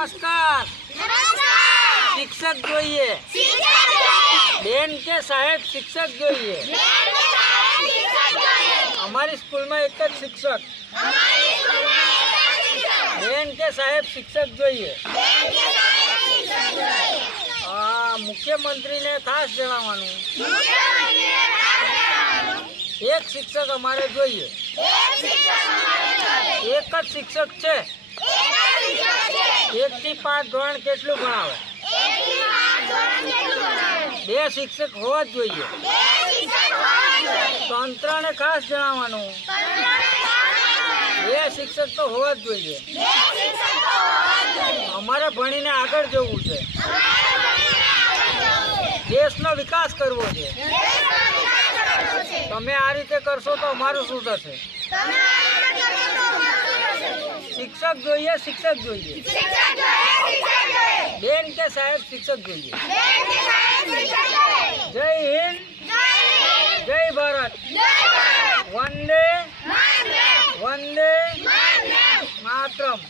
નમસ્કાર. શિક્ષક જોઈએ. બેન કે સાહેબ શિક્ષક જોઈએ. અમારી સ્કૂલમાં એક જ શિક્ષક. બેન કે સાહેબ શિક્ષક જોઈએ. આ મુખ્યમંત્રીને ખાસ જણાવવાનું. એક શિક્ષક અમારે જોઈએ. એક જ શિક્ષક છે. એક થી પાંચ ધોરણ કેટલું ભણાવે? બે શિક્ષક હોવા જ જોઈએ. તંત્રને ખાસ જણાવવાનું. બે શિક્ષક તો હોવા જ જોઈએ. અમારે ભણીને આગળ જવું છે. દેશનો વિકાસ કરવો છે. તમે આ રીતે કરશો તો અમારું શું થશે? શિક્ષક જોઈએ શિક્ષક જોઈએ. બેન કે સાહેબ, શિક્ષક જોઈએ. જય હિન્દ. જય ભારત. વંદે. વંદે. માતરમ.